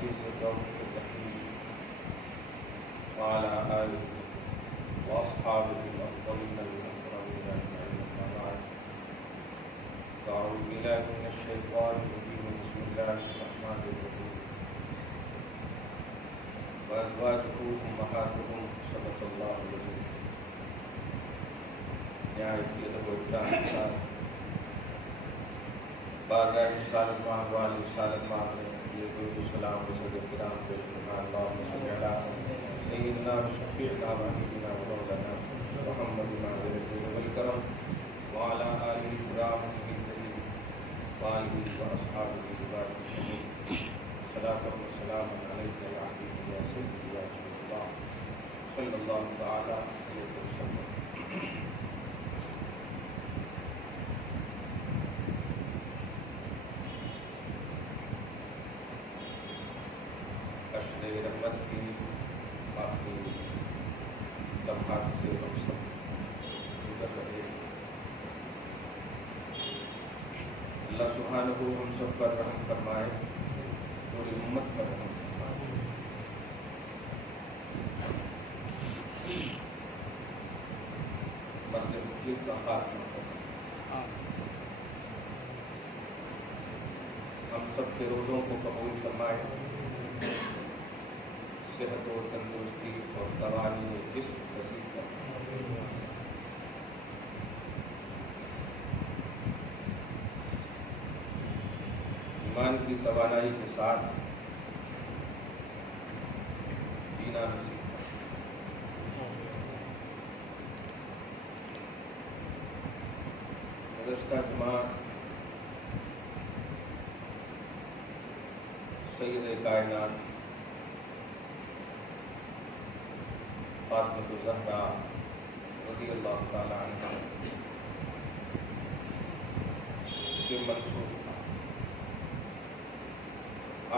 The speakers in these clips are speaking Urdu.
مؤسس الروح الرحيم وعلى آله وأصحابه الأفضلين المكرمين أجمعين أما بعد فأعوذ بالله من الشيطان الرجيم بسم الله الرحمن الرحيم وأزواجه أمهاتهم صدق الله العظيم نهایت ادب و احترام کے ساتھ بارگاہ رسالت مآب والی رسالت مآب میں یہ درود و سلام و صدق کرام پیش کرنا اللہم صلی علی سیدنا و شفیعنا و حبیبنا و مولانا محمد ناظر الدین والکرم وعلی آلہ الکرام الکریم وآلہ واصحابہ الکرام صلاۃ و سلام علیک یا حبیبی یا سیدی یا رسول اللہ صلی اللہ تعالی علیہ وسلم. اشر رحمت کی آخری لمحات سے ہم سب گزر رہے ہیں. اللہ سبحانہ ہم سب پر رحم فرمائے, پوری امت پر رحم فرمائے. مرد مخلص کا خاتمہ فرمائے. ہم سب کے روزوں کو قبول فرمائے, صحت و تندرستی اور توانی جسم نصیب فرمائے. ایمان کی توانائی کے ساتھ جینا نصیب فرمائے. گزشتہ جمعہ سید کائنات فاطمہ الزہرا رضی اللہ تعالی عنہ سے منسوب تھا.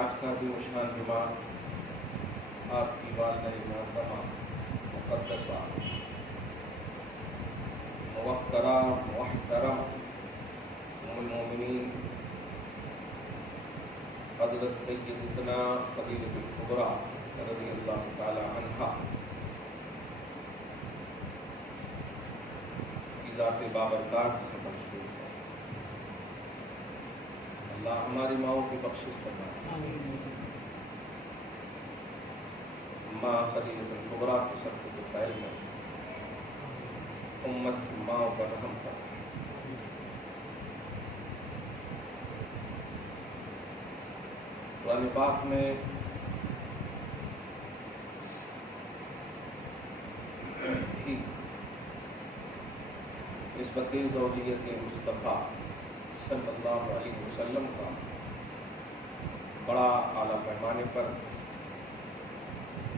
آج کا بھی شان جمعہ آپ کی والدہ معظمہ مقدسہ موقرہ محترمہ ام المومنین حضرت سیدتنا خدیجہ الکبریٰ رضی اللہ تعالی عنہا کی ذات بابرکات سے منسوب ہے. اللہ ہماری ماؤں کی بخشش فرمائے. ماں خدیجہ الکبریٰ کی شرکت خیر میں امت کی ماؤں پر رحم فرمائے. قرآن پاک میں بھی نسبت زوجیت مصطفیٰ صلی اللہ علیہ وسلم کا بڑا اعلیٰ پیمانے پر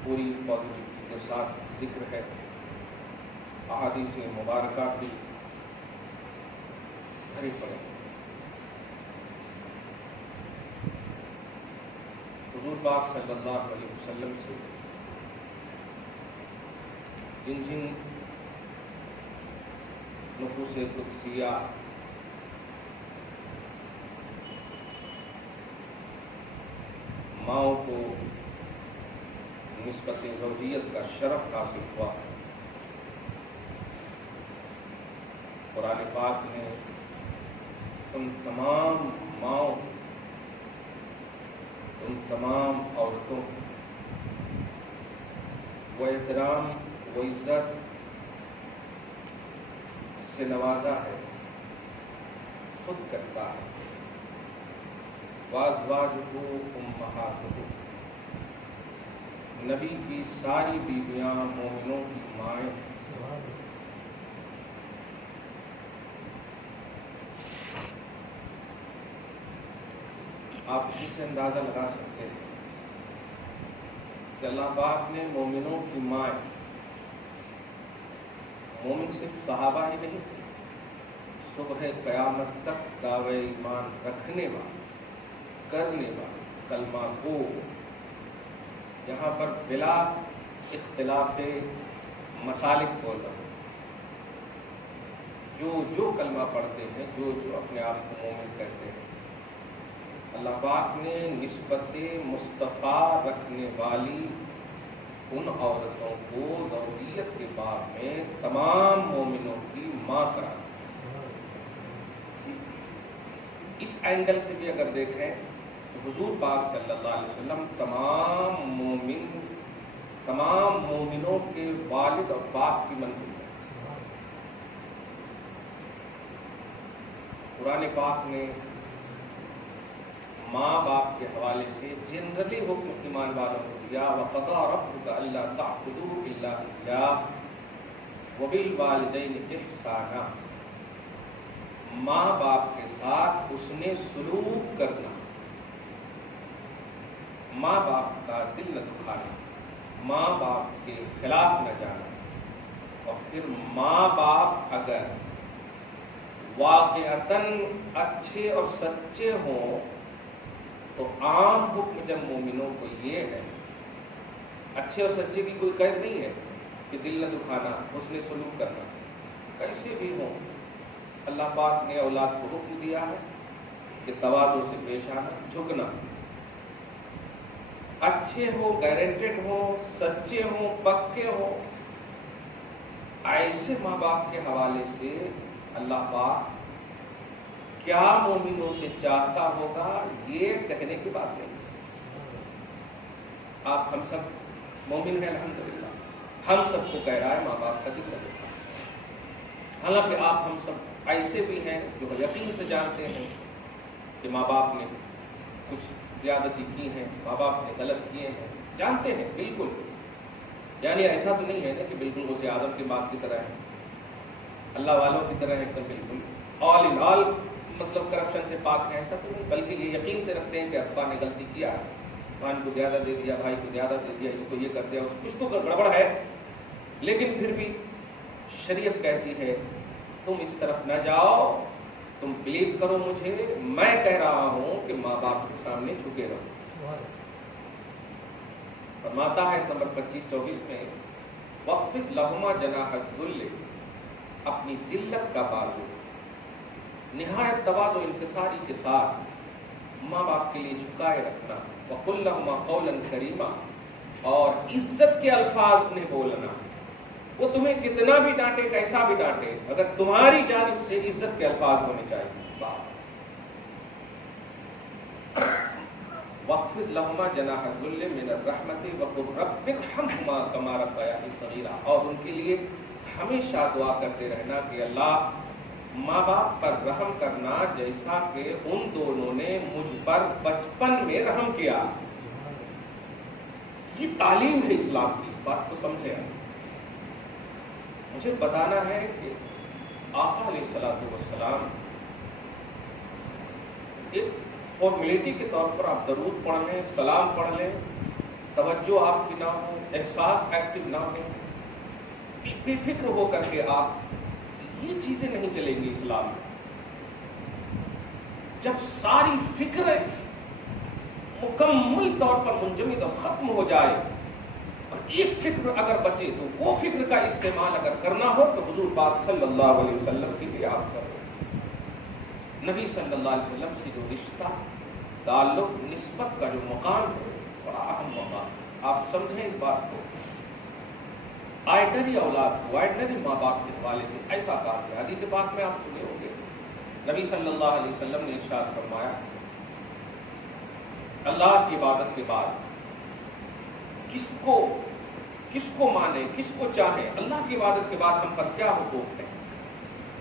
پوری پازیٹیوٹی کے ساتھ ذکر ہے. احادیث مبارکہ بھی بھری پڑے. حضور پاک صلی اللہ علیہ وسلم سے جن جن نفوس قدسیہ ماؤں کو نسبت زوجیت کا شرف حاصل ہوا, قرآن پاک نے ان تمام ماؤں, ان تمام عورتوں کو احترام و عزت سے نوازا ہے. خود کہتا ہے وازواجہ امہاتہ, نبی کی ساری بیویاں مومنوں کی مائیں ہیں. آپ اسی سے اندازہ لگا سکتے ہیں کہ اللہ پاک نے مومنوں کی مائیں, مومن صرف صحابہ ہی نہیں تھے, صبح قیامت تک دعوے ایمان رکھنے والے, کرنے والے, کلمہ گو, یہاں پر بلا اختلاف مسالک بول رہا ہوں, جو کلمہ پڑھتے ہیں, جو اپنے آپ کو مومن کہتے ہیں, اللہ پاک نے نسبت مصطفیٰ رکھنے والی ان عورتوں کو زوجیت کے باب میں تمام مومنوں کی ماں قرار دیا۔ اس اینگل سے بھی اگر دیکھیں تو حضور پاک صلی اللہ علیہ وسلم تمام مومنوں کے والد اور باپ کی منزل ہے۔ قرآن پاک نے ماں باپ کے حوالے سے جنرلی حکم ایمان والوں کو دیا، وَقَضَىٰ رَبُّكَ أَلَّا تَعْبُدُوا إِلَّا إِيَّاهُ وَبِالْوَالِدَيْنِ إِحْسَانًا۔ ماں باپ کے ساتھ اس نے سلوک کرنا، ماں باپ کا دل نہ دکھانا، ماں باپ کے خلاف نہ جانا، اور پھر ماں باپ اگر واقعتاً اچھے اور سچے ہوں تو عام حکم جب مومنوں کو یہ ہے، اچھے اور سچے کی کوئی قید نہیں ہے کہ دل نہ دکھانا، حسن سلوک کرنا، کیسے بھی ہوں اللہ پاک نے اولاد کو حکم دیا ہے کہ تواضع سے پیش آنا، جھکنا، اچھے ہو، گارنٹڈ ہو، سچے ہوں، پکے ہوں، ایسے ماں باپ کے حوالے سے اللہ پاک کیا مومنوں سے چاہتا ہوگا یہ کہنے کی بات نہیں۔ آپ ہم سب مومن ہیں الحمدللہ، ہم سب کو کہہ رہا ہے ماں باپ کا ذکر ہوتا ہے، حالانکہ آپ ہم سب ایسے بھی ہیں جو یقین سے جانتے ہیں کہ ماں باپ نے کچھ زیادتی کی ہیں، ماں باپ نے غلط کیے ہیں، جانتے ہیں بالکل، یعنی ایسا تو نہیں ہے نا کہ بالکل اسے آدم کے باپ کی طرح ہے، اللہ والوں کی طرح ایک دم بالکل آل ان آل مطلب کرپشن سے پاک ہے، ایسا تو نہیں، بلکہ یہ یقین سے رکھتے ہیں کہ ابا نے غلطی کیا ہے، بہن کو زیادہ دے دیا، بھائی کو زیادہ دے دیا، اس کو یہ کر دیا، اس کچھ تو گڑبڑ ہے، لیکن پھر بھی شریعت کہتی ہے تم اس طرف نہ جاؤ، تم بلیو کرو مجھے، میں کہہ رہا ہوں کہ ماں باپ کے سامنے جھکے رہو۔ فرماتا ہے نمبر 25-24 میں وَخْفِضْ لَهُمَا جَنَاحَ الذُّلِّ، اپنی ذلت کا بازو نہایت تواضع و انکساری کے ساتھ ماں باپ کے لیے جھکائے رکھنا، وَقُلْ لَهُمَا قَوْلًا كَرِيمًا، اور عزت کے الفاظ انہیں بولنا، وہ تمہیں کتنا بھی ڈانٹے، کیسا بھی ڈانٹے، اگر تمہاری جانب سے عزت کے الفاظ ہونے چاہیے۔ وَخْفِضْ لَهُمَا جَنَاحَ الذُّلِّ مِنَ الرَّحْمَةِ وَقُلْ رَبِّ ارْحَمْهُمَا كَمَا رَبَّيَانِي صَغِيرًا، اور ان کے لیے ہمیشہ دعا کرتے رہنا کہ اللہ ماں باپ پر رحم کرنا جیسا کہ ان دونوں نے مجھ پر بچپن میں رحم کیا۔ یہ تعلیم ہے اسلام کی، اس بات کو سمجھے۔ مجھے بتانا ہے کہ آقا علیہ الصلوۃ والسلام ایک فارمیلٹی کے طور پر آپ درود پڑھ لیں، سلام پڑھ لیں، توجہ آپ کی نہ ہو، احساس ایکٹیو نہ ہو، بے فکر ہو کر کے آپ، یہ چیزیں نہیں چلیں گی اسلام میں۔ جب ساری فکریں مکمل طور پر منجمد اور ختم ہو جائے اور ایک فکر اگر بچے تو وہ فکر کا استعمال اگر کرنا ہو تو حضور پاک صلی اللہ علیہ وسلم کی بھی آپ کرو۔ نبی صلی اللہ علیہ وسلم سے جو رشتہ، تعلق، نسبت کا جو مقام ہے، بڑا اہم مقام، آپ سمجھیں اس بات کو۔ آئیڈنری اولاد کو، آئیڈنری ماں باپ کے حوالے سے ایسا کہا گیا، حدیث پاک میں آپ سنے ہوں گے، نبی صلی اللہ علیہ وسلم نے ارشاد فرمایا اللہ کی عبادت کے بعد کس کو مانے، کس کو چاہے، اللہ کی عبادت کے بعد ہم پر کیا حقوق ہیں؟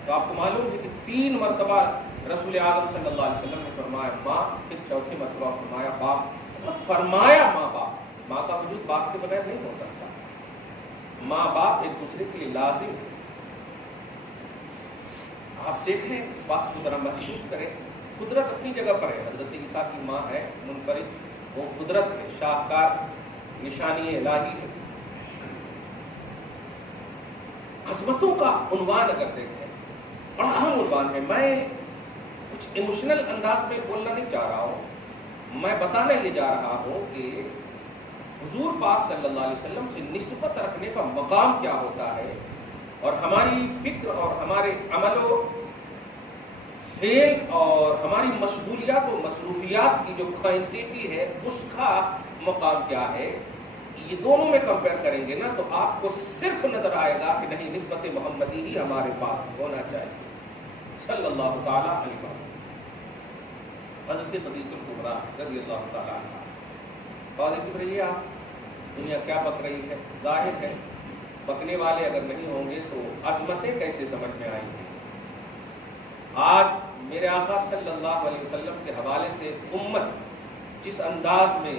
تو آپ کو معلوم ہے کہ 3 مرتبہ رسول اعظم صلی اللہ علیہ وسلم نے فرمایا ماں، پھر چوتھی مرتبہ فرمایا باپ، مطلب فرمایا ماں باپ، ماں کا وجود باپ کے بغیر نہیں ہو سکتا، ماں باپ ایک دوسرے کے لیے لازم ہے۔ آپ دیکھیں اس بات کو ذرا محسوس کریں، قدرت اپنی جگہ پر ہے، حضرت عیسیٰ کی ماں ہے منفرد، وہ قدرت ہے، شاہکار، نشانی الہی ہے۔ عظمتوں کا عنوان اگر دیکھیں، بڑا اہم عنوان ہے۔ میں کچھ ایموشنل انداز میں بولنا نہیں چاہ رہا ہوں، میں بتانے یہ جا رہا ہوں کہ حضور پاک صلی اللہ علیہ وسلم سے نسبت رکھنے کا مقام کیا ہوتا ہے، اور ہماری فکر اور ہمارے عمل و فعل اور ہماری مشغولیات و مصروفیات کی جو کوانٹٹی ہے اس کا مقام کیا ہے، یہ دونوں میں کمپیئر کریں گے نا تو آپ کو صرف نظر آئے گا کہ نہیں، نسبت محمدی ہی ہمارے پاس ہونا چاہیے صلی اللہ تعالیٰ علیہ وسلم۔ حضرت خدیجہ الکبریٰ رضی اللہ تعالیٰ عنہ، پازیٹو رہیے آپ، دنیا کیا بک رہی ہے، ظاہر ہے بکنے والے اگر نہیں ہوں گے تو عظمتیں کیسے سمجھ میں آئیں گی۔ آج میرے آقا صلی اللہ علیہ وسلم کے حوالے سے امت جس انداز میں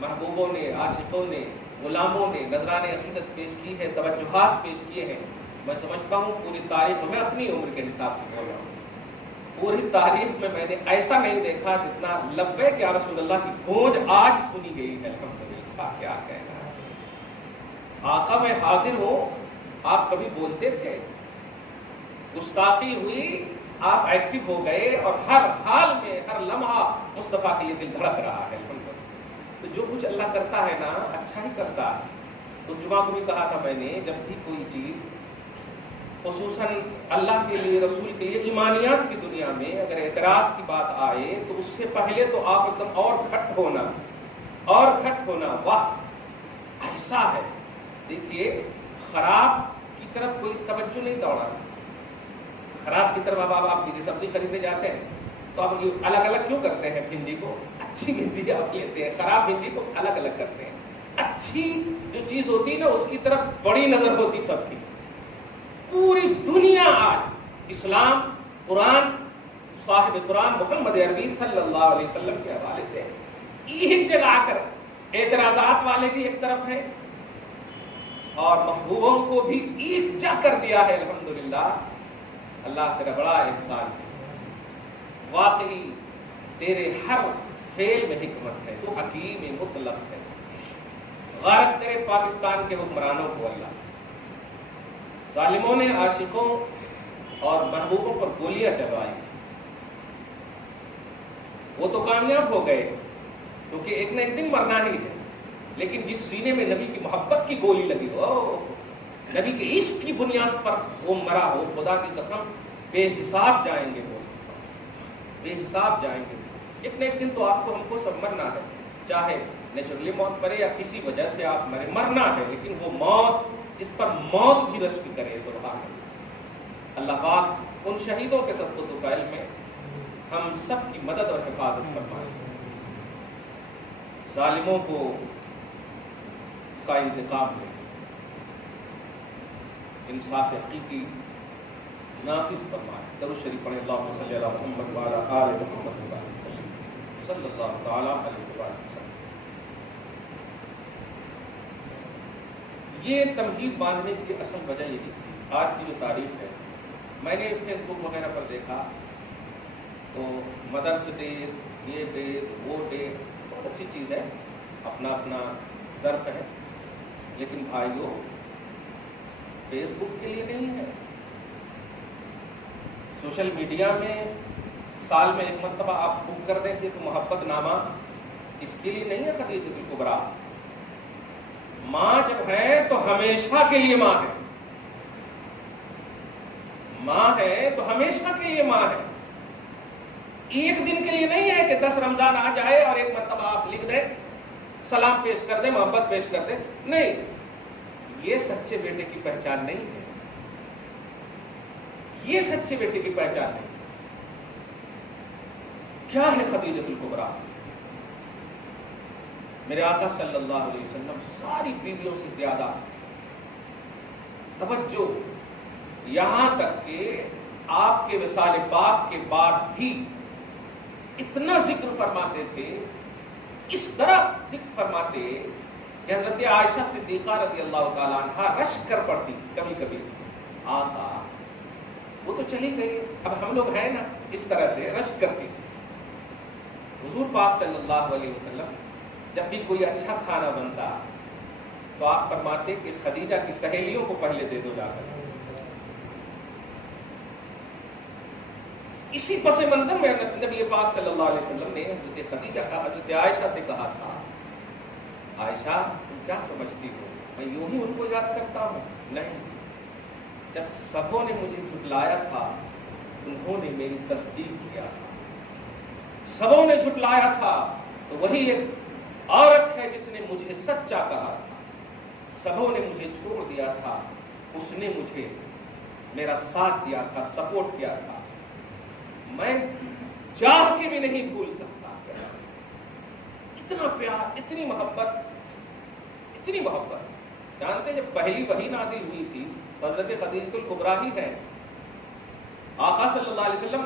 محبوبوں نے، عاشقوں نے، غلاموں نے نذران عقیدت پیش کی ہے، توجہات پیش کیے ہیں، میں سمجھتا ہوں پوری تاریخ میں، اپنی عمر کے حساب سے بول رہا ہوں، پوری تاریخ میں میں نے ایسا نہیں دیکھا جتنا لبیک یا رسول اللہ کی گونج آج سنی گئی ہے۔ الحمدللہ، کیا کہنا ہے، آقا میں حاضر ہوں، آپ کبھی بولتے تھے، گستاخی ہوئی، آپ ایکٹیو ہو گئے، اور ہر حال میں ہر لمحہ مصطفیٰ کے لیے دل دھڑک رہا ہے۔ تو جو کچھ اللہ کرتا ہے نا، اچھا ہی کرتا ہے۔ اس جمعہ کو بھی کہا تھا میں نے، جب بھی کوئی چیز خصوصاً اللہ کے لیے، رسول کے لیے، ایمانیات کی دنیا میں اگر اعتراض کی بات آئے تو اس سے پہلے تو آپ ایک دم اور کھٹ ہونا، واہ ایسا ہے۔ دیکھیے، خراب کی طرف کوئی توجہ نہیں دوڑا، خراب کی طرف اب آپ سبزی خریدنے جاتے ہیں تو آپ الگ الگ کیوں کرتے ہیں؟ بھنڈی کو اچھی بھنڈی آپ لیتے ہیں، خراب بھنڈی کو الگ الگ کرتے ہیں۔ اچھی جو چیز ہوتی ہے نا اس کی طرف بڑی نظر ہوتی سب کی۔ پوری دنیا آج اسلام، قرآن، صاحب قرآن محمد عربی صلی اللہ علیہ وسلم کے حوالے سے ایک جگہ آ کر، اعتراضات والے بھی ایک طرف ہیں اور محبوبوں کو بھی ایک جا کر دیا ہے۔ الحمدللہ، اللہ تیرا بڑا احسان ہے، واقعی تیرے ہر فعل میں حکمت ہے، تو حکیم مطلق ہے۔ غارت کرے پاکستان کے حکمرانوں کو اللہ، ظالموں نے عاشقوں اور محبوبوں پر گولیاں چلوائی، وہ تو کامیاب ہو گئے کیونکہ ایک نہ ایک دن مرنا ہی ہے، لیکن جس سینے میں نبی کی محبت کی گولی لگی ہو، نبی کے عشق کی بنیاد پر وہ مرا ہو، خدا کی قسم بے حساب جائیں گے، وہ بے حساب جائیں گے۔ ایک نہ ایک دن تو آپ کو، ہم کو سب مرنا ہے، چاہے نیچرلی موت پڑے یا کسی وجہ سے آپ مرے، مرنا ہے، لیکن وہ موت جس پر موت بھی رشک کرے، سبحان اللہ۔ اللہ پاک ان شہیدوں کے صدقۃ و فعل میں ہم سب کی مدد اور حفاظت فرمائے، ظالموں کو کا انتقام لے، انصاف حقیقی نافذ فرمائے۔ درود شریف پڑھیں، اللہم صلی علی محمد وعلی آل محمد صلی اللہ تعالی علیہ وسلم۔ یہ تمہید باندھنے کی اصل وجہ یہی تھی۔ آج کی جو تاریخ ہے، میں نے فیس بک وغیرہ پر دیکھا تو مدرس ڈے، یہ ڈے، وہ ڈے، بہت اچھی چیز ہے، اپنا اپنا ظرف ہے، لیکن بھائیو فیس بک کے لیے نہیں ہے، سوشل میڈیا میں سال میں ایک مرتبہ آپ بک کر دیں صرف محبت نامہ، اس کے لیے نہیں ہے خدیجہ الکبریٰ۔ ماں جب ہے تو ہمیشہ کے لیے ماں ہے، ماں ہے تو ہمیشہ کے لیے ماں ہے، ایک دن کے لیے نہیں ہے کہ 10 رمضان آ جائے اور ایک مرتبہ آپ لکھ دیں، سلام پیش کر دیں، محبت پیش کر دیں، نہیں، یہ سچے بیٹے کی پہچان نہیں ہے، یہ سچے بیٹے کی پہچان نہیں۔ کیا ہے خدیجہ الکبریٰ؟ میرے آقا صلی اللہ علیہ وسلم ساری بیویوں سے زیادہ توجہ، یہاں تک کہ آپ کے وصال پاک کے بعد بھی اتنا ذکر فرماتے تھے، اس طرح ذکر فرماتے کہ حضرت عائشہ صدیقہ رضی اللہ تعالیٰ عنہ رشک کر پڑتی کبھی کبھی، آقا وہ تو چلی گئی، اب ہم لوگ ہیں نا، اس طرح سے رشک کرتی۔ حضور پاک صلی اللہ علیہ وسلم جب بھی کوئی اچھا کھانا بنتا تو آپ فرماتے کہ خدیجہ کی سہیلیوں کو پہلے دے دو جا کر۔ اسی پس منظر میں نبی پاک صلی اللہ علیہ وسلم نے حضرت خدیجہ کا، حضرت عائشہ سے کہا تھا، عائشہ تم کیا سمجھتی ہو میں یوں ہی ان کو یاد کرتا ہوں؟ نہیں، جب سبوں نے مجھے جھٹلایا تھا انہوں نے میری تصدیق کیا تھا. سبوں نے جھٹلایا تھا تو وہی ایک عورت ہے جس نے مجھے سچا کہا تھا. سبوں نے مجھے چھوڑ دیا تھا، اس نے مجھے میرا ساتھ دیا تھا، سپورٹ کیا تھا. میں چاہ کے بھی نہیں بھول سکتا. اتنا پیار، اتنی محبت، اتنی محبت. جانتے جب پہلی وحی نازل ہوئی تھی حضرت خدیجہ الکبریٰ ہی ہے، آقا صلی اللہ علیہ وسلم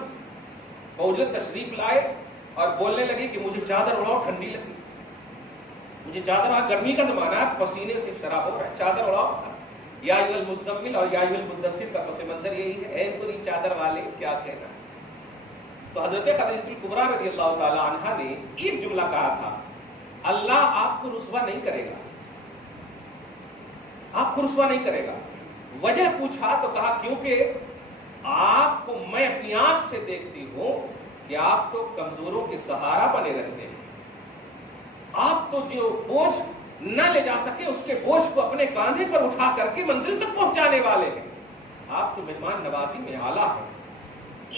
فوجت تشریف لائے اور بولنے لگے کہ مجھے چادر اڑاؤ، ٹھنڈی لگی، مجھے چادر اڑاؤ، گرمی کا زمانہ ہے، پسینے سے شراب ہو رہا ہے، چادر اڑاؤ. یا ایھا المزمل اور یا ایھا المدثر کا پس منظر یہی ہے، اے پوری چادر والے کیا کہنا. تو حضرت خدیجہ الکبریٰ رضی اللہ تعالی عنہا نے ایک جملہ کہا تھا، اللہ آپ کو رسوا نہیں کرے گا، آپ کو رسوا نہیں کرے گا. وجہ پوچھا تو کہا کیونکہ آپ کو میں اپنی آنکھ سے دیکھتی ہوں کہ آپ تو کمزوروں کے سہارا بنے رہتے ہیں. آپ تو جو بوجھ نہ لے جا سکے اس کے بوجھ کو اپنے کاندھے پر اٹھا کر کے منزل تک پہنچانے والے ہیں. آپ تو مہمان نوازی میں اعلیٰ ہیں.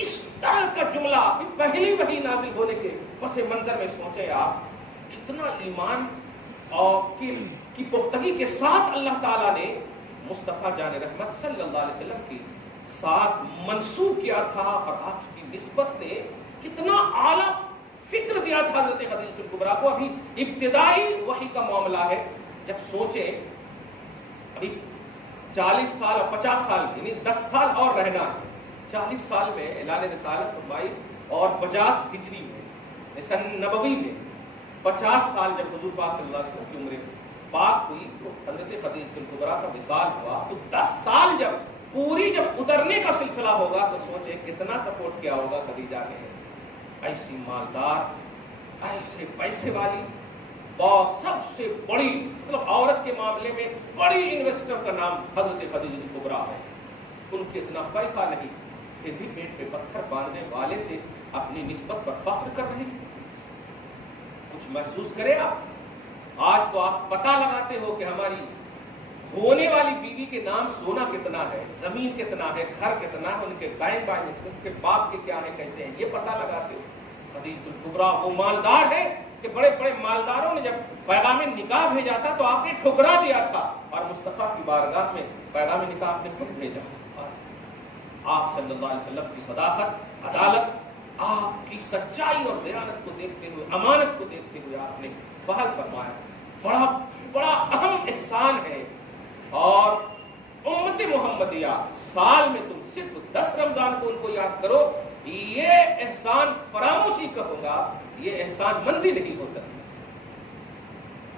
اس طرح کا جملہ پہلی وحی نازل ہونے کے پس منظر میں سوچے آپ کتنا ایمان اور کی پختگی کے ساتھ اللہ تعالیٰ نے مصطفیٰ جان رحمت صلی اللہ علیہ وسلم کی ساتھ منسوب کیا تھا، اور آپ کی نسبت نے کتنا اعلیٰ فکر دیا تھا حضرت خدیجہ الکبریٰ کو. ابھی ابتدائی وحی کا معاملہ ہے. جب سوچیں ابھی 40 سال اور 50 سال یعنی 10 سال اور رہنا ہے. 40 سال میں اعلان رسالت فرمائی اور 50 ہجری میں سن نبوی میں 50 سال جب حضور پاک صلی اللہ علیہ وسلم کی عمر پاک ہوئی تو حضرت خدیجہ الکبریٰ کا وصال ہوا. تو 10 سال جب پوری جب اترنے کا سلسلہ ہوگا تو سوچے کتنا سپورٹ کیا ہوگا خدیجہ نے. ایسی مالدار، ایسے پیسے والی، سب سے بڑی مطلب عورت کے معاملے میں بڑی انویسٹر کا نام حضرت خدیجہ الکبریٰ ہے. ان کے اتنا پیسہ نہیں کہ بھی پیٹ پہ پتھر باندھنے والے سے اپنی نسبت پر فخر کر رہے ہیں. کچھ محسوس کرے آپ. آج تو آپ پتہ لگاتے ہو کہ ہماری ہونے والی بیوی کے نام سونا کتنا ہے، زمین کتنا ہے، گھر کتنا ہے، ان کے بہن بھائی ان کے باپ کے کیا ہے، کیسے ہیں، یہ پتہ لگاتے ہو. خدیجہ الکبریٰ وہ مالدار ہے کہ بڑے بڑے مالداروں نے جب پیغام نکاح بھیجا تھا تو آپ نے ٹھکرا دیا تھا، اور مصطفیٰ کی بارگاہ میں پیغام نکاح آپ نے خود بھیجا. آپ صلی اللہ علیہ وسلم کی صداقت، عدالت، آپ کی سچائی اور دیانت کو دیکھتے ہوئے، امانت کو دیکھتے ہوئے آپ نے بحال فرمایا. بڑا اہم احسان ہے. اور امت محمدیہ سال میں تم صرف 10 رمضان کو ان کو یاد کرو، یہ احسان فراموشی کا ہوگا، یہ احسان مندی نہیں ہو سکتی.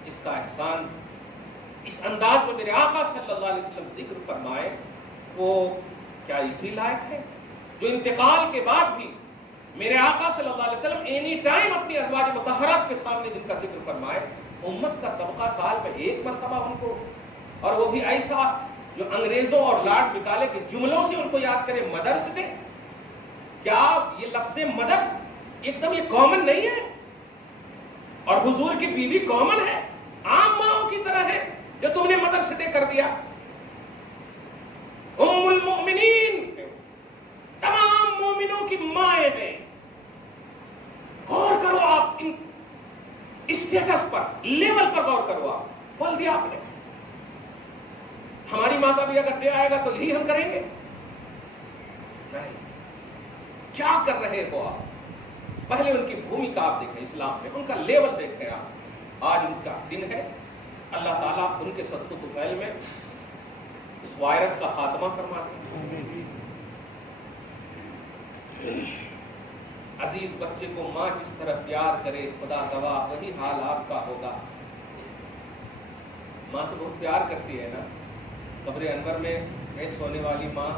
جس کا احسان اس انداز میں میرے آقا صلی اللہ علیہ وسلم ذکر فرمائے وہ کیا اسی لائق ہے جو انتقال کے بعد بھی میرے آقا صلی اللہ علیہ وسلم اینی ٹائم اپنی ازواج مطہرات کے سامنے جن کا ذکر فرمائے. امت کا طبقہ سال میں ایک مرتبہ ان کو، اور وہ بھی ایسا جو انگریزوں اور لارڈ مکالے کے جملوں سے ان کو یاد کرے. مدرس ڈے، کیا یہ لفظ مدرس ایک دم یہ کامن نہیں ہے؟ اور حضور کی بیوی کامن ہے، عام ماؤں کی طرح ہے جو تم نے مدرس ڈے کر دیا. ام المؤمنین، تمام مومنوں کی مائیں ہیں. غور کرو آپ ان اسٹیٹس پر، لیول پر غور کرو. آپ بول دیا آپ نے ہماری ماں کا بھی اگر ڈے آئے گا تو یہی ہم کریں گے؟ نہیں. کیا کر رہے ہو آپ؟ پہلے ان کی بھومکا آپ دیکھیں اسلام میں، ان کا لیول دیکھیں آپ. آج ان کا دن ہے. اللہ تعالیٰ ان کے صدقہ طفیل میں اس وائرس کا خاتمہ فرماتے ہیں. عزیز بچے کو ماں جس طرح پیار کرے، خدا گواہ وہی حال آپ کا ہوگا. ماں تو بہت پیار کرتی ہے نا. قبر انور میں سونے والی ماں،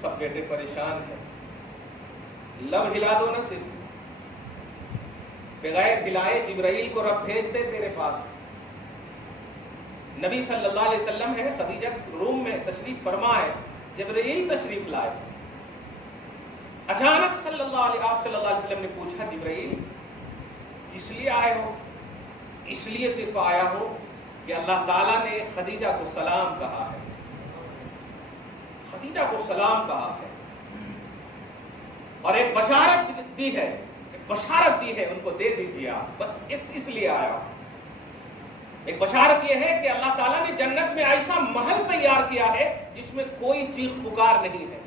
سب بیٹے پریشان ہیں. لب ہلا دو نا، صرف بغیر ہلائے جبرائیل کو رب بھیج دے تیرے پاس. نبی صلی اللہ علیہ وسلم ہے، خدیجہ روم میں تشریف فرما ہے، جبرائیل تشریف لائے. اچانک آپ صلی اللہ علیہ وسلم نے پوچھا جبرائیل کس لیے آئے ہو؟ اس لیے صرف آیا ہو کہ اللہ تعالیٰ نے خدیجہ کو سلام کہا ہے. خدیجہ کو سلام کہا ہے. اور ایک بشارت دی ہے، ان کو دے دیجیے آپ، بس اس لیے آیا۔ ایک بشارت یہ ہے کہ اللہ تعالیٰ نے جنت میں ایسا محل تیار کیا ہے جس میں کوئی چیخ پکار نہیں ہے،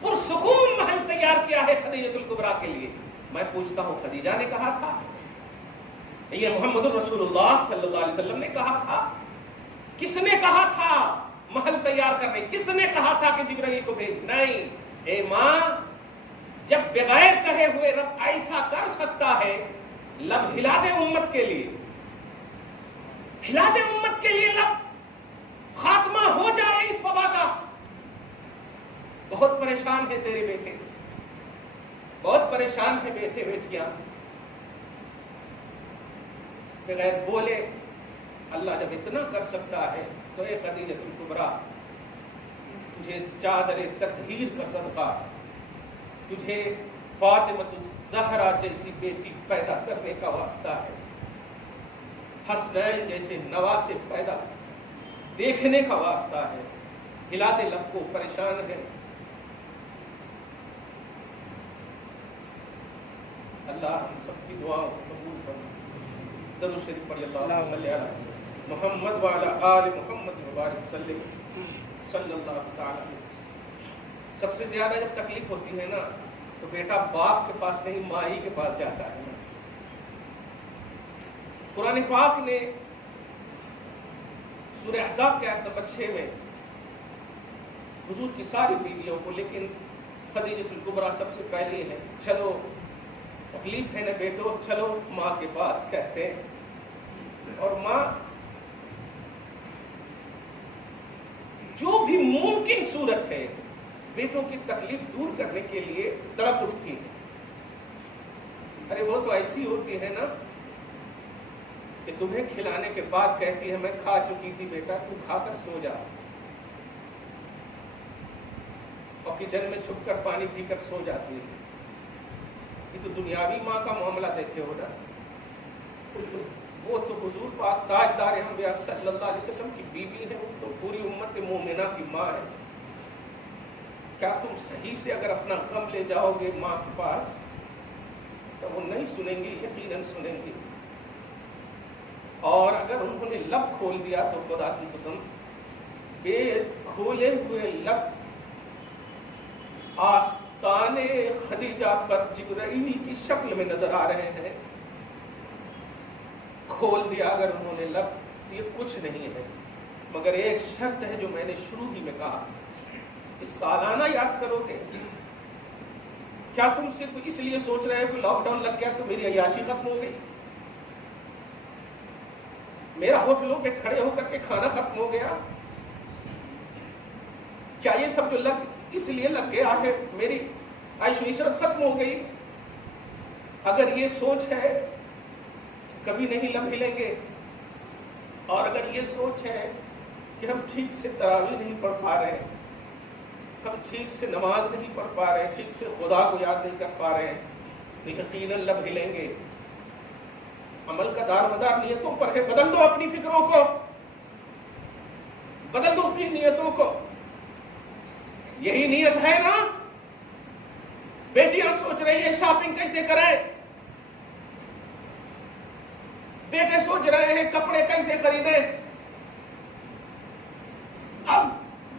پرسکون محل تیار کیا ہے خدیجہ الکبریٰ کے لیے۔ میں پوچھتا ہوں، خدیجہ نے کہا تھا یہ محمد رسول اللہ صلی اللہ علیہ وسلم نے کہا تھا؟ کس نے کہا تھا محل تیار کرنے؟ کس نے کہا تھا کہ جبرائیل کو بھیج؟ نہیں، اے ماں، جب بغیر کہے ہوئے رب ایسا کر سکتا ہے، لب ہلا دے امت کے لیے، ہلا دے امت کے لیے لب، خاتمہ ہو جائے اس وبا کا۔ بہت پریشان ہے تیرے بیٹے، بہت پریشان ہے بیٹے بیٹیاں، بغیر بولے اللہ جب اتنا کر سکتا ہے تو اے خدیجہ الکبریٰ، تجھے چادر تطہیر کا صدقہ، تجھے فاطمۃ الزہرا جیسی بیٹی پیدا کرنے کا واسطہ ہے، حسنین جیسے نواسے پیدا دیکھنے کا واسطہ ہے۔ ہلا دے لب کو، پریشان ہے۔ اللہ ہم سب کی دعاؤں کو قبول فرمائے۔ درود شریف پڑھی، اللہم صلی علی محمد وعلی آل محمد وبارک وسلم صلی اللہ تعالی علیہ وسلم۔ سب سے زیادہ جب تکلیف ہوتی ہے نا تو بیٹا باپ کے پاس نہیں، ماں ہی کے پاس جاتا ہے۔ قرآن پاک نے سورہ احزاب کے آیت نمبر 6 میں حضور کی ساری بیویوں کو، لیکن خدیجہ الکبریٰ سب سے پہلی ہے، چلو تکلیف ہے نا بیٹو، چلو ماں کے پاس کہتے ہیں۔ اور ماں جو بھی ممکن صورت ہے بیٹوں کی تکلیف دور کرنے کے لیے تڑپ اٹھتی ہے۔ ارے وہ تو ایسی ہوتی ہے نا کہ تمہیں کھلانے کے بعد کہتی ہے میں کھا چکی تھی بیٹا، تو کھا کر سو جا، اور کچن میں چھپ کر پانی پی کر سو جاتی ہے۔ یہ تو دنیاوی ماں کا معاملہ دیکھے ہو نا، وہ تو حضور پاک تاجدار انبیاء صلی اللہ علیہ وسلم کی بیوی ہے، وہ تو پوری امت مومنہ کی ماں ہے۔ کیا تم صحیح سے اگر اپنا غم لے جاؤ گے ماں کے پاس تو وہ نہیں سنیں گے؟ یقیناً سنیں گے۔ اور اگر انہوں نے لب کھول دیا تو خدا کی قسم، بے کھولے ہوئے لب آستانے خدیجہ پر جبرائیل کی شکل میں نظر آ رہے ہیں۔ کھول دیا اگر انہوں نے لب، یہ کچھ نہیں ہے، مگر ایک شرط ہے جو میں نے شروع ہی میں کہا، اس سالانہ یاد کرو گے۔ کیا تم صرف اس لیے سوچ رہے ہو کہ لاک ڈاؤن لگ گیا تو میری عیاشی ختم ہو گئی، میرا ہوٹلوں پہ کھڑے ہو کر کے کھانا ختم ہو گیا؟ کیا یہ سب جو اس لیے لگ گیا ہے میری عیش و عشرت ختم ہو گئی؟ اگر یہ سوچ ہے کہ کبھی نہیں لب ہلیں گے، اور اگر یہ سوچ ہے کہ ہم ٹھیک سے تراویح نہیں پڑھ پا رہے ہیں، ہم ٹھیک سے نماز نہیں پڑھ پا رہے ہیں، ٹھیک سے خدا کو یاد نہیں کر پا رہے ہیں، تو یقیناً لب ہلیں گے۔ عمل کا دار مدار نیتوں پر ہے۔ بدل دو اپنی فکروں کو، بدل دو اپنی نیتوں کو۔ یہی نیت ہے نا؟ بیٹیاں سوچ رہی ہے شاپنگ کیسے کریں، بیٹے سوچ رہے ہیں کپڑے کیسے خریدیں، اب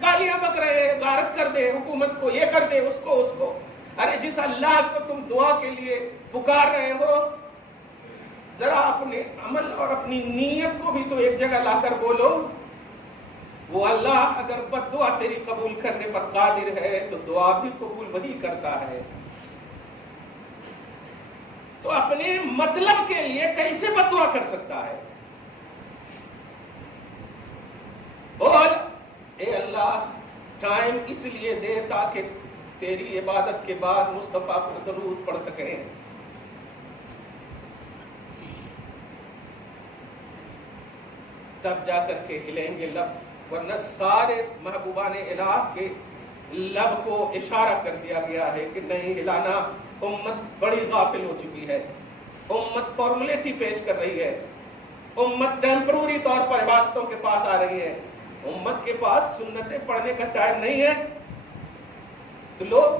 گالیاں بک رہے ہیں، غارت کر دے حکومت کو، یہ کر دے اس کو۔ ارے جس اللہ کو تم دعا کے لیے پکار رہے ہو، ذرا اپنے عمل اور اپنی نیت کو بھی تو ایک جگہ لا کر بولو۔ وہ اللہ اگر بد دعا تیری قبول کرنے پر قادر ہے تو دعا بھی قبول وہی کرتا ہے۔ تو اپنے مطلب کے لیے کیسے بد دعا کر سکتا ہے؟ بول، اے اللہ ٹائم اس لیے دے تاکہ تیری عبادت کے بعد مصطفیٰ پر درود پڑھ سکیں۔ تب جا کر کے ہلیں گے لب، ورنہ سارے محبوبان الہ کے لب کو اشارہ کر دیا گیا ہے کہ نہیں ہلانا۔ امت بڑی غافل ہو چکی ہے، امت فارمولیٹی پیش کر رہی ہے، امت ٹیمپروری طور پر عبادتوں کے پاس آ رہی ہے، امت کے پاس سنتیں پڑھنے کا ٹائم نہیں ہے۔ تو لوگ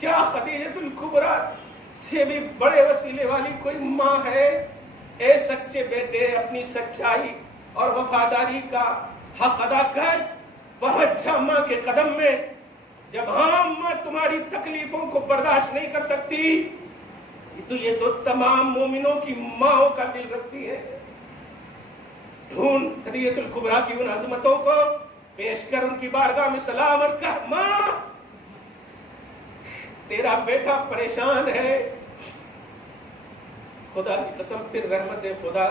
کیا خدیجۃ الکبریٰ سے بھی بڑے وسیلے والی کوئی ماں ہے؟ اے سچے بیٹے، اپنی سچائی اور وفاداری کا حق ادا کر، پہنچ جا ماں کے قدم میں۔ جب ماں تمہاری تکلیفوں کو برداشت نہیں کر سکتی تو یہ تو تمام مومنوں کی ماں کا دل رکھتی ہے۔ ڈھونڈ خدیجۃ الکبریٰ کی ان عظمتوں کو، پیش کر ان کی بارگاہ میں سلام اور کہہ ماں تیرا بیٹا پریشان ہے۔ خدا کی قسم پھر رحمت خدا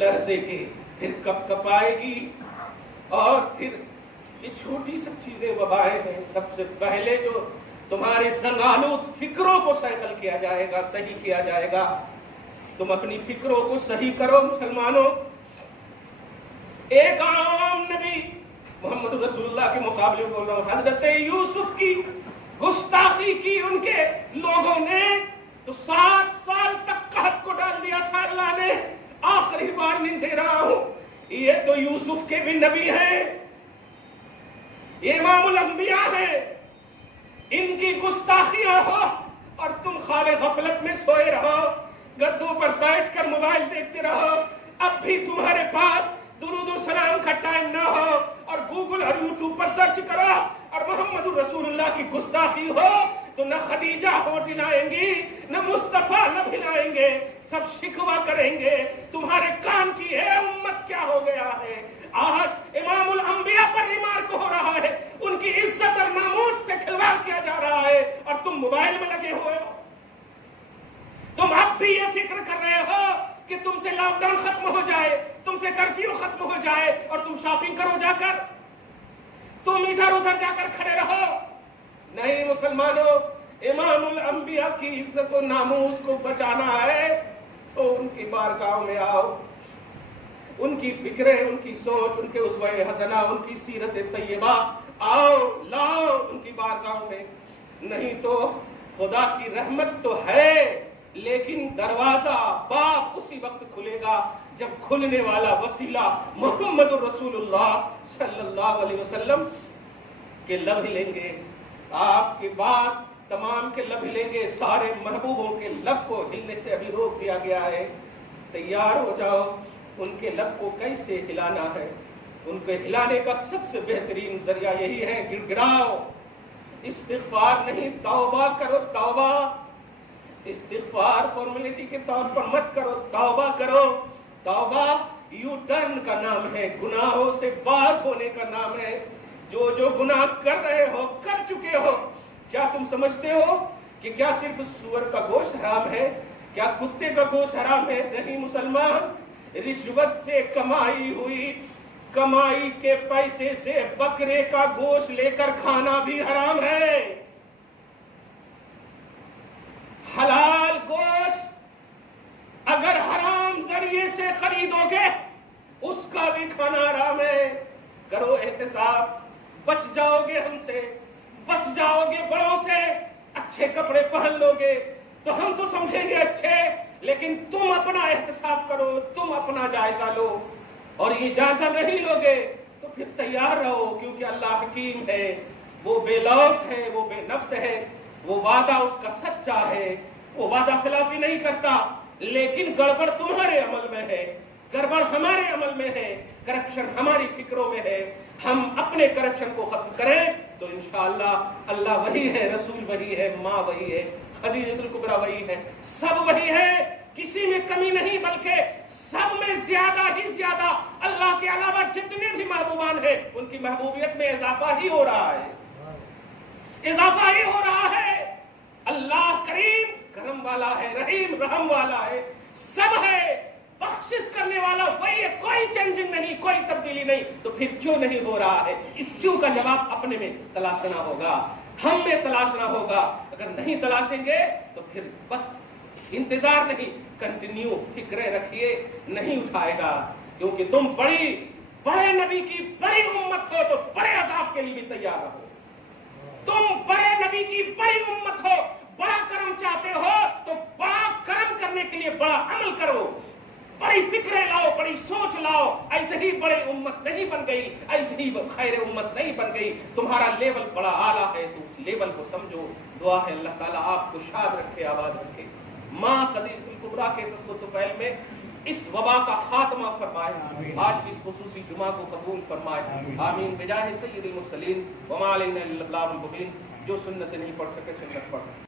لرزے گی، پھر کب کب آئے گی، اور پھر یہ چھوٹی سب چیزیں وبائیں ہیں۔ سب سے پہلے جو تمہارے زنگالود فکروں کو سیکل کیا جائے گا، صحیح کیا جائے گا۔ تم اپنی فکروں کو صحیح کرو مسلمانوں۔ ایک عام نبی محمد رسول اللہ کے مقابلے میں بول رہا ہوں، حضرت یوسف کی گستاخی کی ان کے لوگوں نے تو 7 سال تک قحط کو ڈال دیا تھا۔ اللہ نے آخری وارننگ دے رہا ہوں، یہ تو یوسف کے بھی نبی ہیں، یہ امام الانبیاء ہیں، ان کی گستاخیاں ہو اور تم خواب غفلت میں سوئے رہو، گدوں پر بیٹھ کر موبائل دیکھتے رہو۔ اب بھی تمہارے پاس درود و سلام کا ٹائم نہ ہو اور گوگل اور یوٹیوب پر سرچ کرو اور محمد رسول اللہ کی گستاخی ہو تو نہ خدیجہ ہونٹ ہلائیں گی، نہ مصطفیٰ لب ہلائیں گے، سب شکوہ کریں گے تمہارے کام کی ہے امت کیا ہو گیا ہے۔ آج امام الانبیاء پر ریمارک ہو رہا ہے، ان کی عزت اور ناموس سے کھلواڑ کیا جا رہا ہے، اور تم موبائل میں لگے ہوئے ہو۔ تم اب بھی یہ فکر کر رہے ہو کہ تم سے لاک ڈاؤن ختم ہو جائے، تم سے کرفیو ختم ہو جائے اور تم شاپنگ کرو جا کر، تم ادھر ادھر جا کر کھڑے رہو۔ نہیں مسلمانوں، امام الانبیاء کی عزت و ناموس کو بچانا ہے تو ان کی بارگاہوں میں آؤ، ان کی فکریں، ان کی سوچ، ان کے اسوہ حسنہ، ان کی سیرت طیبہ آؤ لاؤ ان کی بارگاہوں میں۔ نہیں تو خدا کی رحمت تو ہے لیکن دروازہ باب اسی وقت کھلے گا جب کھلنے والا وسیلہ محمد رسول اللہ صلی اللہ علیہ وسلم کے لب ہلیں گے، آپ کے بعد تمام کے لب ہلیں گے۔ سارے محبوبوں کے لب کو ہلنے سے ابھی روک دیا گیا ہے، تیار ہو جاؤ۔ ان کے لب کو کیسے ہلانا ہے؟ ان کے ہلانے کا سب سے بہترین ذریعہ یہی ہے، گڑ گڑاؤ، استغفار نہیں، توبہ کرو، توبہ۔ استغفار فارمیلٹی کے طور پر مت کرو، توبہ کرو۔ توبہ یو ٹرن کا نام ہے، گناہوں سے باز ہونے کا نام ہے۔ جو جو گناہ کر رہے ہو، کر چکے ہو، کیا تم سمجھتے ہو کہ کیا صرف سور کا گوشت حرام ہے؟ کیا کتے کا گوشت حرام ہے؟ نہیں مسلمان، رشوت سے کمائی ہوئی کمائی کے پیسے سے بکرے کا گوشت لے کر کھانا بھی حرام ہے۔ حلال گوشت اگر حرام ذریعے سے خریدو گے اس کا بھی کھانا حرام ہے۔ کرو احتساب، بچ جاؤ گے ہم سے، بچ جاؤ گے بڑوں سے، اچھے کپڑے پہن لو گے تو ہم تو سمجھیں گے اچھے، لیکن تم اپنا احتساب کرو، تم اپنا جائزہ لو، اور یہ جائزہ نہیں لوگے تو پھر تیار رہو، کیونکہ اللہ حکیم ہے، وہ بے لوث ہے، وہ بے نفس ہے، وہ وعدہ اس کا سچا ہے، وہ وعدہ خلافی نہیں کرتا۔ لیکن گڑبڑ تمہارے عمل میں ہے، گڑبڑ ہمارے عمل میں ہے، کرپشن ہماری فکروں میں ہے۔ ہم اپنے کرپشن کو ختم کریں تو انشاءاللہ اللہ وہی ہے، رسول وہی ہے، ماں وہی ہے، خدیجۃ الکبریٰ وہی ہے، سب وہی ہے، کسی میں کمی نہیں، بلکہ سب میں زیادہ ہی زیادہ اللہ کے علاوہ جتنے بھی محبوبان ہیں ان کی محبوبیت میں اضافہ ہی ہو رہا ہے، اضافہ ہی ہو رہا ہے۔ اللہ کریم کرم والا ہے، رحیم رحم والا ہے، سب ہے، بخشش کرنے والا وہی ہے، کوئی چینجنگ نہیں، کوئی تبدیلی نہیں، تو پھر کیوں نہیں ہو رہا ہے؟ اس کیوں کا جواب اپنے میں تلاشنا ہوگا، ہم میں تلاشنا ہوگا۔ اگر نہیں تلاشیں گے تو پھر بس انتظار نہیں، کنٹینیو فکریں رکھیے، نہیں اٹھائے گا، کیونکہ تم بڑے نبی کی بڑی امت ہو تو بڑے عذاب کے لیے بھی تیار رہو۔ تم بڑے نبی کی بڑی امت ہو، بڑا کرم چاہتے ہو تو بڑا کرم کرنے کے لیے بڑا عمل کرو۔ بڑی فکریں لاؤ، بڑی سوچ لاؤ، ایسے ہی بڑی امت نہیں بن گئی، ایسے ہی خیر امت نہیں بن گئی، تمہارا لیول بڑا اعلیٰ ہے تو اس لیول کو سمجھو۔ دعا ہے اللہ تعالیٰ آپ کو شاد رکھے، آباد رکھے، ماں خدیجہ الکبریٰ کے طفیل میں اس وبا کا خاتمہ فرمائے، آج کی اس خصوصی جمعہ کو قبول فرمائے، آمین بجاہ سید المرسلین وما علینا الا البلاغ المبین۔ جو سنت نہیں پڑھ سکے سنت پڑھ